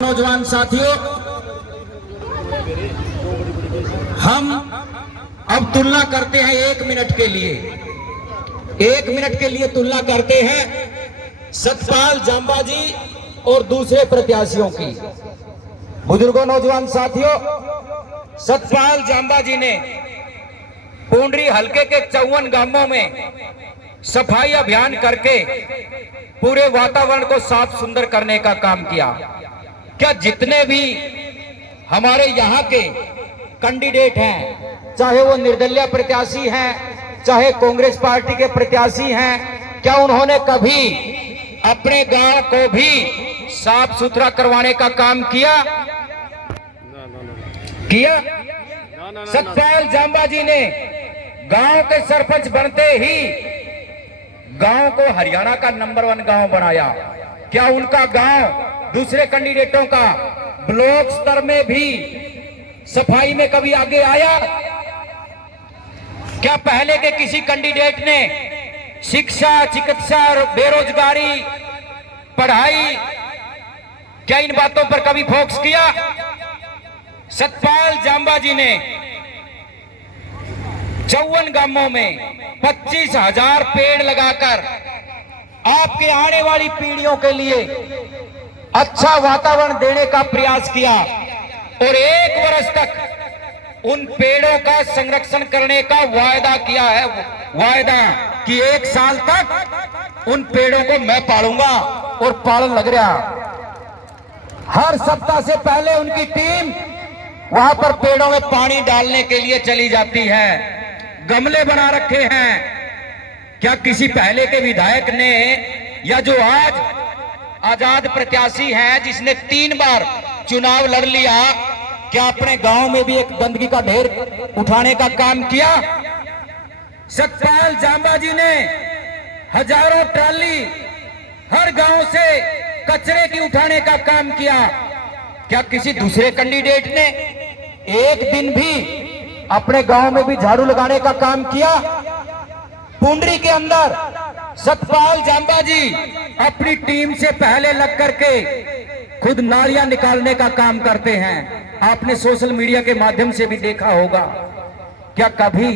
नौजवान साथियों, हम अब तुलना करते हैं 1 मिनट के लिए। 1 मिनट के लिए तुलना करते हैं सतपाल जांबा जी और दूसरे प्रत्याशियों की। बुजुर्गों, नौजवान साथियों, सतपाल जांबा जी ने पुंडरी हलके के 54 गांवों में सफाई अभियान करके पूरे वातावरण को साफ सुंदर करने का काम किया। क्या जितने भी हमारे यहाँ के कैंडिडेट हैं, चाहे वो निर्दलीय प्रत्याशी हैं, चाहे कांग्रेस पार्टी के प्रत्याशी हैं, क्या उन्होंने कभी अपने गांव को भी साफ सुथरा करवाने का काम किया? सतपाल जांबा जी ने गांव के सरपंच बनते ही गांव को हरियाणा का नंबर 1 गांव बनाया। क्या उनका गांव दूसरे कैंडिडेटों का ब्लॉक स्तर में भी सफाई में कभी आगे आया? क्या पहले के किसी कैंडिडेट ने शिक्षा, चिकित्सा, बेरोजगारी, पढ़ाई, क्या इन बातों पर कभी फोकस किया? सतपाल जांबा जी ने 54 गांवों में 25,000 पेड़ लगाकर आपके आने वाली पीढ़ियों के लिए अच्छा वातावरण देने का प्रयास किया और 1 वर्ष तक उन पेड़ों का संरक्षण करने का वायदा किया है। वायदा कि 1 साल तक उन पेड़ों को मैं पालूंगा और पालन लग रहा। हर सप्ताह से पहले उनकी टीम वहां पर पेड़ों में पानी डालने के लिए चली जाती है। गमले बना रखे हैं। क्या किसी पहले के विधायक ने या जो आज आजाद प्रत्याशी है जिसने 3 बार चुनाव लड़ लिया, क्या अपने गांव में भी एक गंदगी का ढेर उठाने का काम किया? सतपाल जांबा जी ने हजारों ट्राली हर गांव से कचरे की उठाने का काम किया। क्या किसी दूसरे कैंडिडेट ने एक दिन भी अपने गांव में भी झाड़ू लगाने का काम किया? पुंडरी के अंदर सतपाल जांबा जी अपनी टीम से पहले लग करके खुद नालियां निकालने का काम करते हैं। आपने सोशल मीडिया के माध्यम से भी देखा होगा। क्या कभी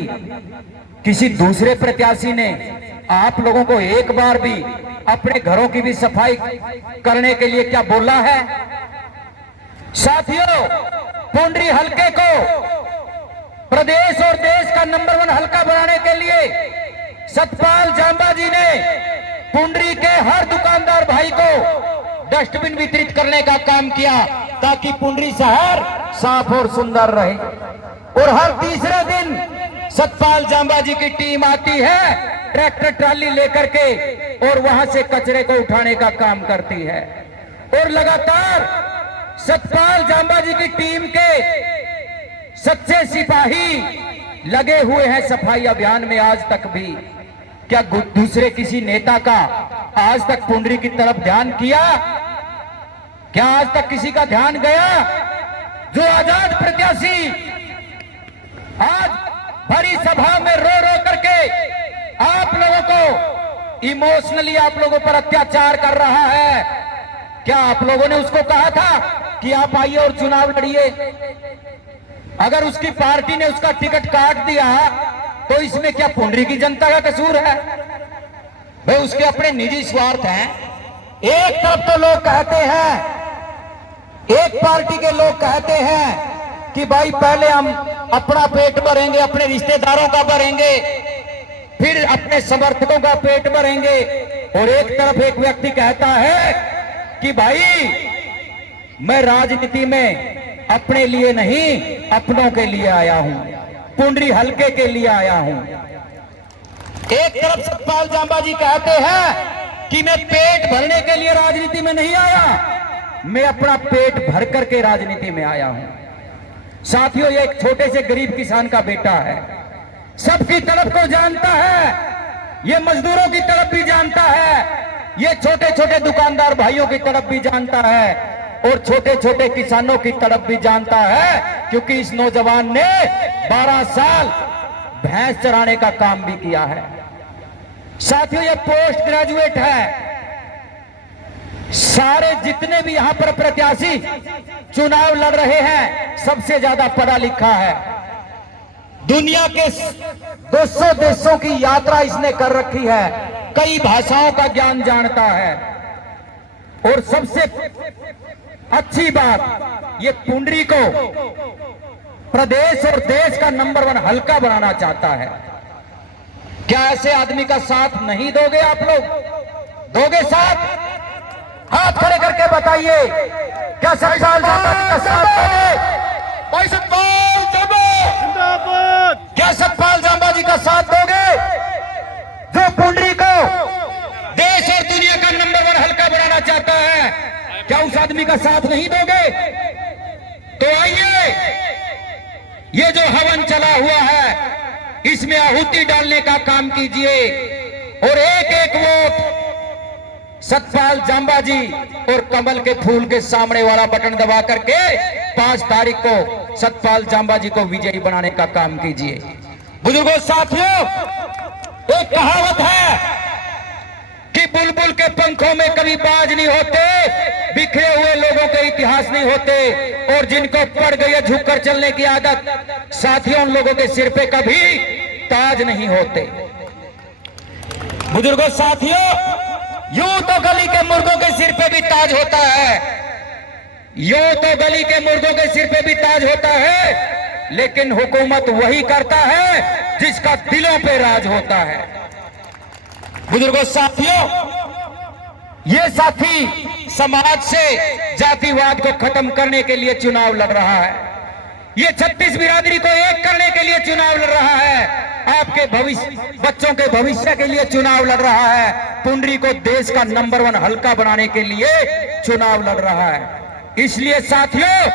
किसी दूसरे प्रत्याशी ने आप लोगों को एक बार भी अपने घरों की भी सफाई करने के लिए क्या बोला है? साथियों, पुंडरी हलके को प्रदेश और देश का नंबर 1 हलका बनाने के लिए सतपाल जांबा जी ने पुंडरी के हर दुकानदार भाई को डस्टबिन वितरित करने का काम किया ताकि पुंडरी शहर साफ और सुंदर रहे। और हर तीसरे दिन सतपाल जांबा जी की टीम आती है ट्रैक्टर ट्राली लेकर के और वहां से कचरे को उठाने का काम करती है। और लगातार सतपाल जांबा जी की टीम के सच्चे सिपाही लगे हुए हैं सफाई अभियान में आज तक भी। क्या दूसरे किसी नेता का आज तक पुंडरी की तरफ ध्यान किया? क्या आज तक किसी का ध्यान गया? जो आजाद प्रत्याशी आज भरी सभा में रो रो करके आप लोगों को इमोशनली आप लोगों पर अत्याचार कर रहा है, क्या आप लोगों ने उसको कहा था कि आप आइए और चुनाव लड़िए? अगर उसकी पार्टी ने उसका टिकट काट दिया तो इसमें क्या पुंडरी की जनता का कसूर है? भाई उसके अपने निजी स्वार्थ हैं। एक तरफ तो लोग कहते हैं, एक पार्टी के लोग कहते हैं कि भाई पहले हम अपना पेट भरेंगे, अपने रिश्तेदारों का भरेंगे, फिर अपने समर्थकों का पेट भरेंगे। और एक तरफ एक व्यक्ति कहता है कि भाई मैं राजनीति में अपने लिए नहीं, अपनों के लिए आया हूं, पुंडरी हलके के लिए आया हूं। एक तरफ सतपाल जांबा जी कहते हैं कि मैं पेट भरने के लिए राजनीति में नहीं आया, मैं अपना पेट भर करके राजनीति में आया हूं। साथियों, ये एक छोटे से गरीब किसान का बेटा है, सबकी तड़प को जानता है, ये मजदूरों की तड़प भी जानता है, ये छोटे छोटे दुकानदार भाइयों की तड़प भी जानता है और छोटे छोटे किसानों की तड़प भी जानता है, क्योंकि इस नौजवान ने 12 साल भैंस चराने का काम भी किया है। साथियों, ये पोस्ट ग्रेजुएट है, सारे जितने भी यहां पर प्रत्याशी चुनाव लड़ रहे हैं सबसे ज्यादा पढ़ा लिखा है। दुनिया के 200 देशों की यात्रा इसने कर रखी है, कई भाषाओं का ज्ञान जानता है। और सबसे अच्छी बात, ये पुंडरी को प्रदेश और देश का नंबर 1 हल्का बनाना चाहता है। क्या ऐसे आदमी का साथ नहीं दोगे आप लोग? दोगे साथ? हाथ खड़े करके बताइए, क्या सतपाल जांबाजी का साथ दोगे? भाई सतपाल जिंदाबाद! क्या सतपाल जांबाजी का साथ दोगे, जो पुंडरी को देश और दुनिया का नंबर 1 हल्का बनाना चाहता है? क्या उस आदमी का साथ नहीं दोगे? तो आइए, ये जो हवन चला हुआ है इसमें आहुति डालने का काम कीजिए और एक एक वोट सतपाल जांबाजी और कमल के फूल के सामने वाला बटन दबा करके 5 तारीख को सतपाल जांबाजी को विजयी बनाने का काम कीजिए। बुजुर्गों, साथियों, एक कहावत है कि बुलबुल के पंखों में कभी बाज नहीं होते, बिखरे हुए लोगों के इतिहास नहीं होते, और जिनको पड़ गई है झुककर चलने की आदत, साथियों उन लोगों के सिर पे कभी ताज नहीं होते। बुजुर्गों, साथियों, यूं तो गली के मुर्गों के सिर पे भी ताज होता है, यूं तो गली के मुर्गों के सिर पे भी ताज होता है, लेकिन हुकूमत वही करता है जिसका दिलों पे राज होता है। बुजुर्गों, साथियों, ये साथी समाज से जातिवाद को खत्म करने के लिए चुनाव लड़ रहा है, ये 36 बिरादरी को एक करने के लिए चुनाव लड़ रहा है, आपके भविष्य, बच्चों के भविष्य के लिए चुनाव लड़ रहा है, पुंडरी को देश का नंबर 1 हल्का बनाने के लिए चुनाव लड़ रहा है। इसलिए साथियों,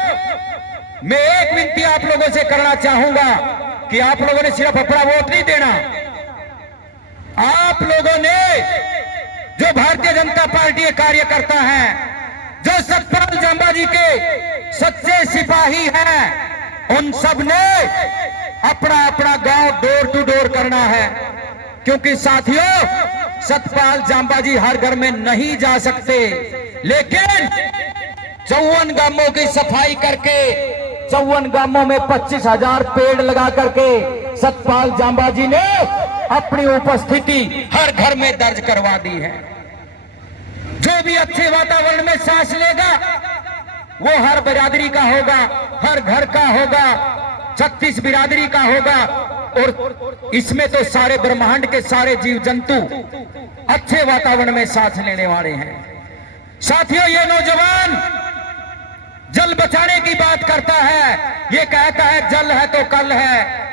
मैं एक विनती आप लोगों से करना चाहूंगा कि आप लोगों ने सिर्फ अपना वोट नहीं देना, आप लोगों ने जो भारतीय जनता पार्टी के कार्यकर्ता हैं, जो सतपाल जांबाजी के सच्चे सिपाही हैं, उन सब ने अपना अपना गांव डोर टू डोर करना है, क्योंकि साथियों सतपाल जांबाजी हर घर में नहीं जा सकते, लेकिन 54 गांवों की सफाई करके 54 गांवों में 25,000 पेड़ लगा करके सतपाल जांबाजी ने अपनी उपस्थिति हर घर में दर्ज करवा दी है। जो भी अच्छे वातावरण में सांस लेगा वो हर बिरादरी का होगा, हर घर का होगा, 36 बिरादरी का होगा, और इसमें तो सारे ब्रह्मांड के सारे जीव जंतु अच्छे वातावरण में सांस लेने वाले हैं। साथियों, ये नौजवान जल बचाने की बात करता है, ये कहता है जल है तो कल है,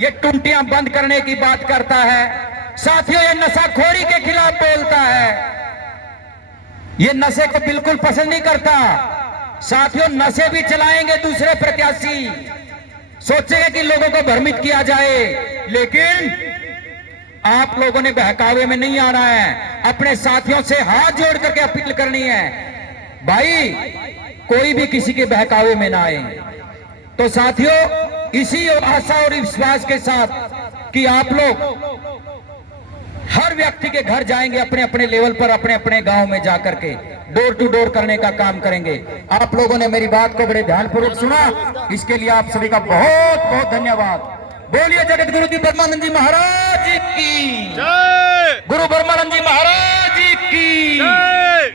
ये टुंटियां बंद करने की बात करता है। साथियों, ये नशाखोरी के खिलाफ बोलता है, ये नशे को बिल्कुल पसंद नहीं करता। साथियों, नशे भी चलाएंगे दूसरे प्रत्याशी, सोचेंगे कि लोगों को भ्रमित किया जाए, लेकिन आप लोगों ने बहकावे में नहीं आना है, अपने साथियों से हाथ जोड़ करके अपील करनी है, भाई कोई भी किसी के बहकावे में ना आए। तो साथियों, इसी आशा और विश्वास के साथ कि आप लोग हर व्यक्ति के घर जाएंगे, अपने अपने लेवल पर, अपने अपने गांव में जाकर के डोर टू डोर करने का काम करेंगे। आप लोगों ने मेरी बात को बड़े ध्यानपूर्वक सुना, इसके लिए आप सभी का बहुत बहुत धन्यवाद। बोलिए जगत गुरु जी ब्रह्मानंद जी महाराज की जय, गुरु ब्रह्मानंद जी महाराज की जय।